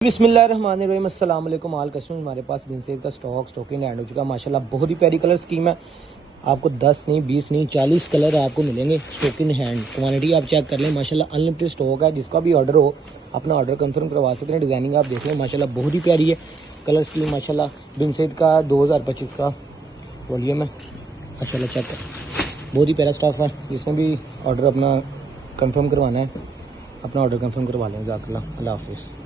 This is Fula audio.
बिस्मिल्लाहिर्रहमानिर्रहीम अस्सलाम वालेकुम आल कस्टमर। हमारे पास बिनसेद का स्टॉकिंग एंड हो चुका है माशाल्लाह। बहुत ही प्यारी कलर स्कीम है। आपको 10 नहीं 20 नहीं 40 कलर आपको मिलेंगे स्टॉकिंग हैंड। क्वांटिटी आप चेक कर लें माशाल्लाह, अनलिमिटेड स्टॉक है। जिसका भी ऑर्डर हो अपना ऑर्डर कंफर्म करवा सकते हैं। डिज़ाइनिंग आप देख लें माशाल्लाह, बहुत ही प्यारी है कलर स्कीम माशाल्लाह। बिनसेद का 2025 का वॉल्यूम है माशाल्लाह, चेक कर बहुत ही प्यारा स्टॉफ है। जिसमें भी ऑर्डर अपना कंफर्म करवाना है अपना ऑर्डर कंफर्म करवा लें। अल्लाह हाफिज़।